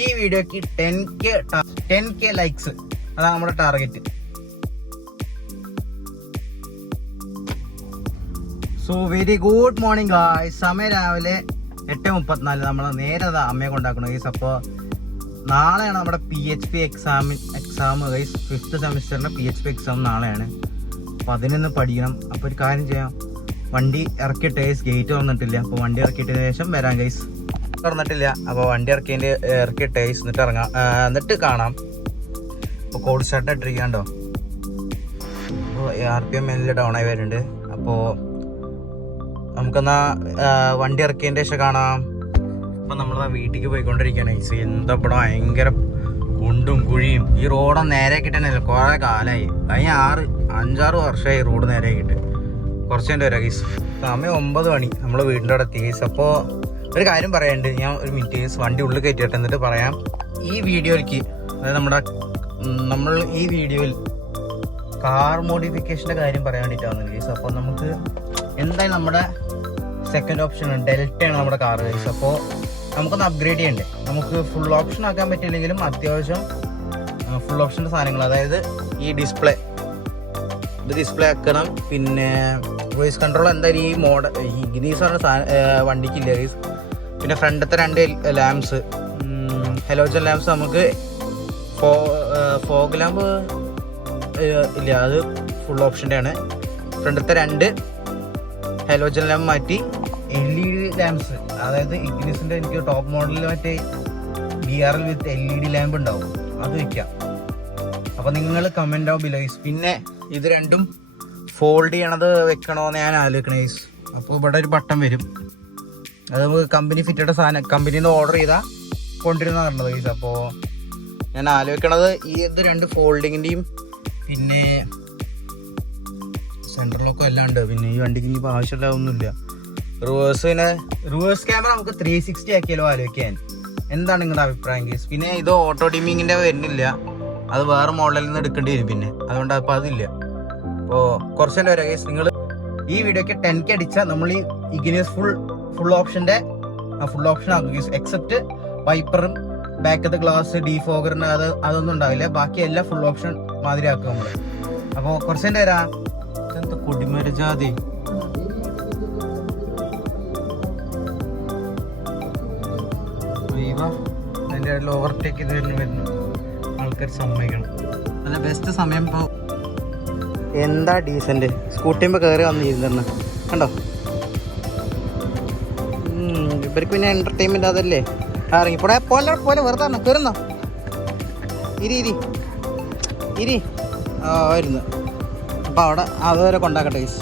ഈ വീഡിയോക്ക് 10K likes, അതാണ് നമ്മുടെ target. So very good morning guys. സമയം രാവിലെ 8:34. നമ്മൾ നേരെ അമ്മയെ കൊണ്ടാക്കണം ഗൈസ്. അപ്പോൾ നാളെയാണ് നമ്മുടെ PHP exam guys. 5th സെമിസ്റ്ററിൻ്റെ PHP exam നാളെയാണ്. അപ്പോൾ അതിനൊന്ന് പഠിക്കണം. അപ്പോൾ ഒരു കാര്യം ചെയ്യാം, വണ്ടി ഇറക്കിയിട്ട് ഗേറ്റ് തുറന്നിട്ടില്ല. അപ്പോൾ വണ്ടി ഇറക്കിയിട്ടതിന് ശേഷം വരാം ഗൈസ്. തുറന്നിട്ടില്ല, അപ്പോൾ വണ്ടി ഇറക്കിയിട്ട് എന്നിട്ട് ഇറങ്ങാം, എന്നിട്ട് കാണാം. അപ്പോൾ കോഡ് സ്റ്റാർട്ട് ഇട്ടിരിക്കാണ്ടോ. അപ്പോൾ RPM എല്ലാം ഡൗൺ ആയി വരുന്നുണ്ട്. അപ്പോൾ നമുക്കെന്നാ വണ്ടി ഇറക്കിയതിൻ്റെ ശേഷം കാണാം. അപ്പം നമ്മളാ വീട്ടിലേക്ക് പോയിക്കൊണ്ടിരിക്കുകയാണ് ഗൈസ്. എന്താ ഇവിടെ ഭയങ്കര കുണ്ടും കുഴിയും. ഈ റോഡ് നേരെയാക്കിയിട്ട് തന്നെ കുറേ കാലമായി, കഴിഞ്ഞ 5-6 വർഷമായി റോഡ് നേരെയാക്കിയിട്ട്. കുറച്ച് കഴിഞ്ഞ് വരാം ഗൈസ്. സമയം 9 മണി. നമ്മൾ വീടിൻ്റെ അവിടെ എത്തി ഗൈസ്. അപ്പോൾ ഒരു കാര്യം പറയാനുണ്ട്, ഞാൻ ഒരു മിനിറ്റ് ഗൈസ് വണ്ടി ഉള്ളിൽ കയറ്റിയിട്ട് എന്നിട്ട് പറയാം. ഈ വീഡിയോയിലേക്ക്, അതായത് നമ്മൾ ഈ വീഡിയോയിൽ കാർ മോഡിഫിക്കേഷൻ്റെ കാര്യം പറയാൻ വേണ്ടിയിട്ടാണ് ഗൈസ്. അപ്പോൾ നമുക്ക് എന്തായാലും നമ്മുടെ സെക്കൻഡ് ഓപ്ഷൻ ഡെൽറ്റയാണ് നമ്മുടെ കാർ ഗൈസ്. അപ്പോൾ നമുക്കൊന്ന് അപ്ഗ്രേഡ് ചെയ്യണ്ടേ. നമുക്ക് ഫുൾ ഓപ്ഷൻ ആക്കാൻ പറ്റില്ലെങ്കിലും അത്യാവശ്യം ഫുൾ ഓപ്ഷൻ്റെ സാധനങ്ങൾ, അതായത് ഈ ഡിസ്പ്ലേ ആക്കണം. പിന്നെ വോയിസ് കൺട്രോൾ എന്തായാലും ഈ ഇഗ്നീസ് പറഞ്ഞ വണ്ടിക്കില്ല ഗൈസ്. പിന്നെ ഫ്രണ്ടത്തെ 2 ലാംപ്സ്, ഹലോജൻ ലാംപ്സ്, നമുക്ക് ഫോഗ് ലാമ്പ് ഇല്ല, അത് ഫുൾ ഓപ്ഷൻ്റെ ആണ്. ഫ്രണ്ടത്തെ 2 ഹലോജൻ ലാമ്പ് മാറ്റി LED ലാംപ്സ്, അതായത് ഇഗ്നിസിൻ്റെ എനിക്ക് ടോപ്പ് മോഡലിൽ മറ്റേ BRL വിത്ത് LED ലാമ്പ് ഉണ്ടാവും, അത് വെക്കാം. അപ്പോൾ നിങ്ങൾ കമൻ്റ് ആവും ബിലോ ഗൈസ്. പിന്നെ ഇത് രണ്ടും ഫോൾഡ് ചെയ്യണത് വെക്കണമെന്ന് ഞാൻ ആലോചിക്കണം ഗൈസ്. അപ്പോൾ ഇവിടെ ഒരു ബട്ടൺ വരും, അത് നമുക്ക് കമ്പനി ഫിറ്റഡ് സാധനം, കമ്പനിയിൽ നിന്ന് ഓർഡർ ചെയ്താൽ കൊണ്ടുവരുന്ന പറഞ്ഞത് ഗൈസ്. അപ്പോൾ ഞാൻ ആലോചിക്കണത് ഇത് 2 ഫോൾഡിങ്ങിൻ്റെയും പിന്നെ സെൻട്രൽ ലോക്കും എല്ലാം ഉണ്ട്. പിന്നെ ഈ വണ്ടിക്ക് ഇനിയിപ്പോൾ ആവശ്യമില്ലാതൊന്നുമില്ല. റിവേഴ്സ് ക്യാമറ നമുക്ക് 360 ആക്കിയാലോ ആലോചിക്കാൻ. എന്താണ് നിങ്ങളുടെ അഭിപ്രായം ഗൈസ്? പിന്നെ ഇത് ഓട്ടോ ഡിമ്മിങ്ങിൻ്റെ വരുന്നില്ല, അത് വേറെ മോഡലിൽ നിന്ന് എടുക്കേണ്ടി വരും. പിന്നെ അതുകൊണ്ട് അപ്പോൾ അതില്ല. അപ്പോൾ കുറച്ചല്ലേ വരാം ഗൈസ്. നിങ്ങൾ ഈ വീഡിയോക്ക് 10K അടിച്ചാൽ നമ്മൾ ഈ ഇഗ്നിസ് ഫുൾ ഓപ്ഷൻ ആക്കും ഗൈസ്. എക്സെപ്റ്റ് വൈപ്പറും ബാക്കത്തെ ഗ്ലാസ് ഡീഫോഗറിന് അതൊന്നും ഉണ്ടാവില്ല. ബാക്കി എല്ലാം ഫുൾ ഓപ്ഷൻ മാതിരി ആക്കും നമ്മൾ. അപ്പോൾ കുറച്ചല്ലേ വരാം. എന്താ കൊടിമരജാതി അതിൻ്റെ ഇടയിൽ ഓവർടേക്ക് ചെയ്ത് വരുന്നു ആൾക്കാർ സമ്മതിക്കണം. അല്ല ബെസ്റ്റ് സമയം ഇപ്പോൾ എന്താ ഡീസൻറ്റ്. സ്കൂട്ടിയുമ്പോൾ കയറി വന്നിരുന്ന കണ്ടോ. ഇവർക്ക് പിന്നെ എൻ്റർടൈൻമെൻറ്റ് അതല്ലേ. ഇറങ്ങിപ്പോടെ പോലെ വെറുതെ കയറുന്നോ. ഇരി വരുന്നു. അപ്പോൾ അവിടെ അതുവരെ കൊണ്ടാക്കട്ടെ ഗൈസ്.